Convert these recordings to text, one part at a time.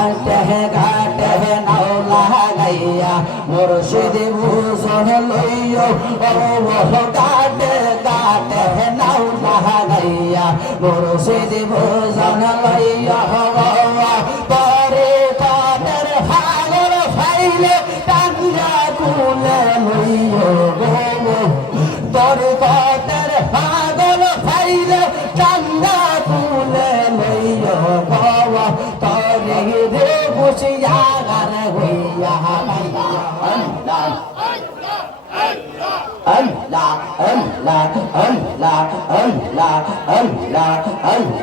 ঘাটে ঘাটে নাও লাগাইয়া মুর্শিদ ভূষণ লইও ও ঘাটে ঘাটে নাও লাগাইয়া মুর্শিদ ভূষণ লইয়া পরে কাদের ভাগর ফাইলে টাঙ্গা কুলে লইও তোরে কাদের ভাগর ফাইলে টাঙ্গা কুলে লইও বাবা তোরে রে বসিয়া গান হইয়া বাইয়া Allah Allah Allah Allah Allah Allah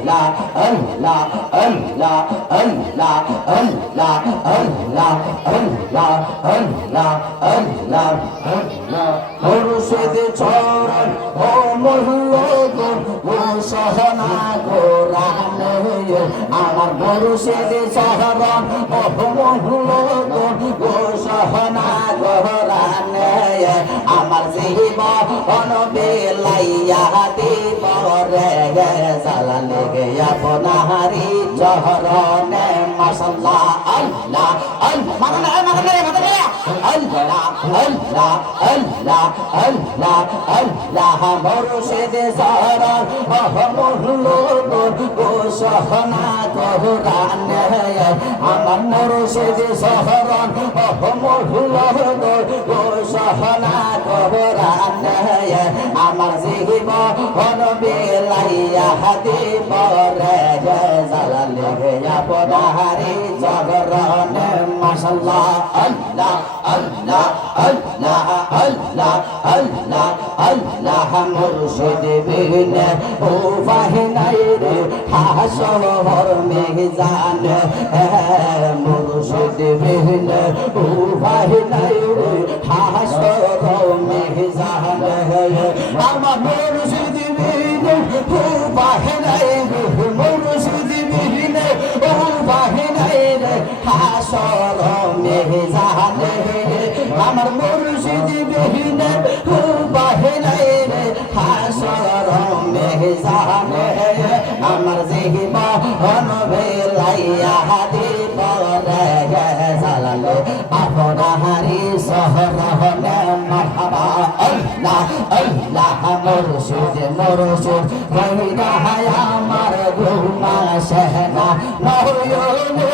Allah Allah Allah Allah Allah Allah Allah Allah Allah মুর্শিদ চরণ ও মোহল্লগণ ও সহনা কোরআন আমার মুর্শিদ চরণ ও মোহল্লগণ ও সহনা কোরআন আমার জীবন বেলাইয়া দিব রে জালালে গে আপনারি চরণে মাশাআল্লাহ আল্লাহ আল্লাহ আল্লাহ আল্লাহ আল্লাহ আল্লাহ আল্লাহ মুর্শিদ চরণ মোহল্লগণ ও সহনা কোরআন আমার মুর্শিদ চরণ মোহল্লগণ ও সহনা কোরআন আমার জীবন বেলাইয়া দিব রে জালালে গে আপনারি চরণে মাশাআল্লাহ আল্লাহ আল্লাহ আল্লাহ আল্লাহ আল্লাহ আল্লাহ মুর্শিদ বিনে ও বাহিনাই রে হাসর মিজান মুর্শিদ বিনে ও বাহিনাই রে হাসর মিজান আমার মুর্শিদ বিনে ও বাহিনাই রে মুর্শিদ বিনে ও বাহিনাই রে হাসর মিজান আমার মুর্শিদ বিনে ও বাহিনাই রে হাসর মিজান আমার জীবন বেলাইয়া দিব রে জালালে আপনারি শহরনে মারহাবা আল্লাহ আল্লাহ মুর্শিদ মুর্শিদ কইরা আমার গুনা সেনা নয়নে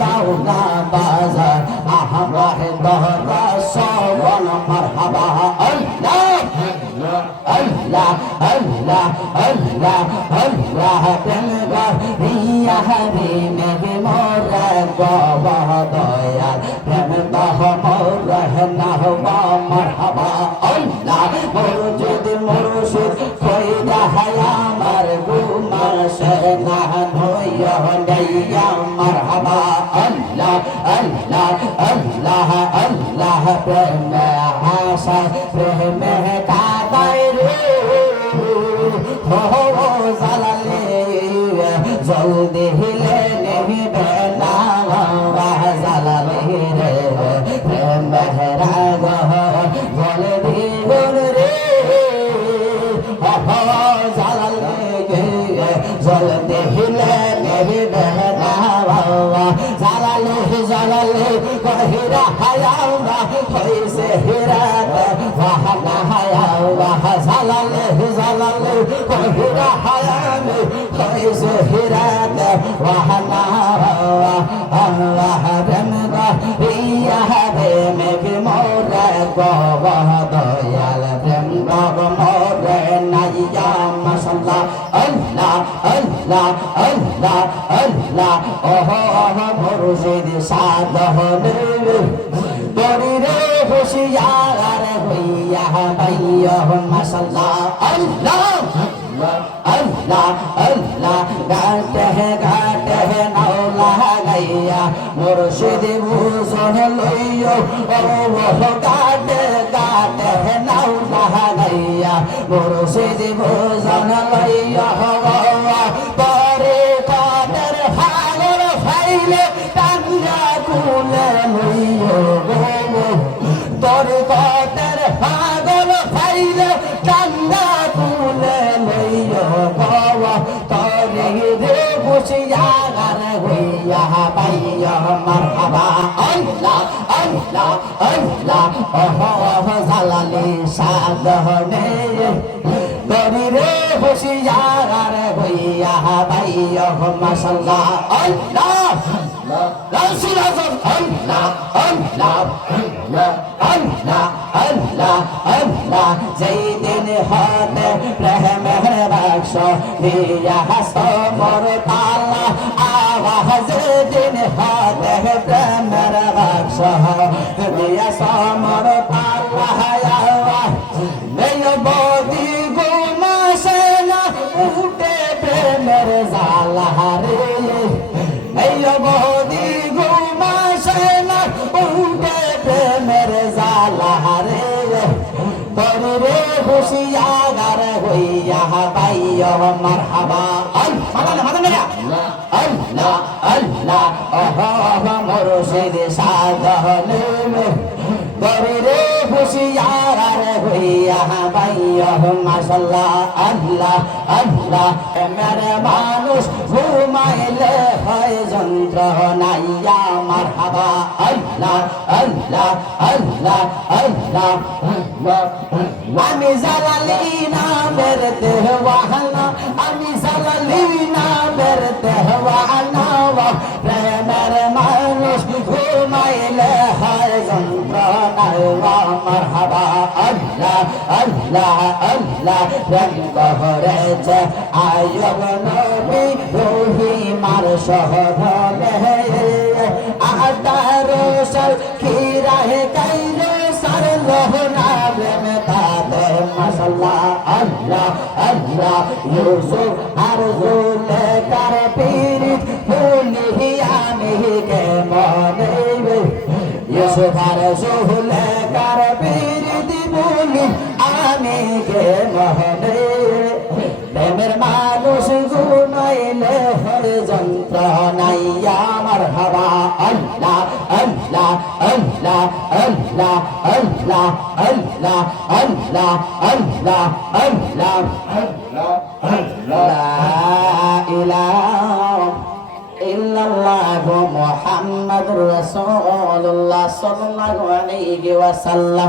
দাওনা বাজার আহমার দহরা সবন মারহাবা আল্লাহ আল্লাহ আল্লাহ আল্লাহ আল্লাহ তেলগা রিয়া রে মেঘে মোরা বাবা দয়াল প্রেম দহ মোরা না হবা মারহাবা আল্লাহ মুর্শিদ মুর্শিদ কইরা আমার গুনা সেনা নয় হইয়া মারহাবা আল্লাহ আল্লাহ আল্লাহ আল্লাহ প্রেম আশা প্রেম কাদাই রে হো জালালে জলদি হিলে নিবে না জালালে রে প্রেম রাগ জলদি গুণ রে হো জালালে জলদি হিলে নিবে না জালালে জালালে কহিরা হায়াওনা হইছে হিরাত ওয়াহানা হায়াওনা জালালে জালালে কহিরা হায়ানে হইছে হিরাত ওয়াহানা আল্লাহ বেমরা ইয়া রে মেঘে মোরা গবা দয়াল প্রেম গব মোরে নাইয়া মাশাআল্লাহ আল্লাহ আল্লাহ আল্লাহ আল্লাহ ওহো মুর্শিদ সাধনে তোরে রে হুশিয়ার হইয়া বাইয়া মাশাআল্লাহ আল্লাহ আল্লাহ আল্লাহ ঘাটে ঘাটে নাও লাগাইয়া মুর্শিদ ভূষণ লইও ও ঘাটে ঘাটে নাও লাগাইয়া মুর্শিদ ভূষণ লইয়া পরে কাদের ভাগর ফাইলে টাঙ্গা কুলে লইও তোরে কাদের ভাগর ফাইলে টাঙ্গা কুলে লইও বাবা তোরে রে বসিয়া গান হইয়া পাই মারহাবা আল্লাহ আল্লাহ আল্লাহ ওহ জালালি সাধনে গরিরে হুশিয়ার হইয়া ভাইয়া মাশাআল্লাহ আল্লাহ রাসূল আযম আল্লাহ আল্লাহ আল্লাহ আল্লাহ আল্লাহ যেই দিন হতে প্রেমের বাক্স দিয়া সমর তালা আওয়াজ দিন হতে প্রেমের বাক্স দিয়া সমর তালা বদি গুমাসে না উঠে প্রেমের জালা রে বদি গুমাসে না উঠে প্রেমের জালা রে তরে হুশিয়ার হইয়া পাইয়া মারহাবা আল্লাহ আল্লাহ আল্লাহ ওহ মুর্শিদ সাধনে তরে হুশিয়ার হইয়া পাইয়া মাশাআল্লাহ আল্লাহ আল্লাহ মেরে মানুষ ঘুমাইলে হয় যন্ত্রণাইয়া মারহাবা আল্লাহ আল্লাহ আল্লাহ আল্লাহ আমি জালালি নামের দেওয়ানা আমি জালালি নামের দেওয়ানা প্রেমের মানুষ ঘুমাইলে হয় যন্ত্রণা মারহাবা আল্লাহ আল্লাহ আল্লাহ প্রেম করেছে আয়ব নবী রহিমার শহরে আদারো সর খিরাহে কাইলে সর লোহনা প্রেম তাদের মাশাআল্লাহ আল্লাহ আল্লাহ ইউসুফ আর জুলেখার পীরিত ভুলিয়া মিকে মনে ইউসুফ আর জুলেখার পীরিত ভুলি আমি কে মনে প্রেমের মানুষ ঘুমাইলে হয় যন্ত্রণাইয়া মারহাবা আল্লাহ আল্লাহ আল্লাহ আল্লাহ আল্লাহ আল্লাহ আল্লাহ আল্লাহ আল্লাহ আল্লাহ লা ইলাহা ইল্লাল্লাহ মুহাম্মাদুর রাসূলুল্লাহ সাল্লাল্লাহু আলাইহি ওয়াসাল্লাম।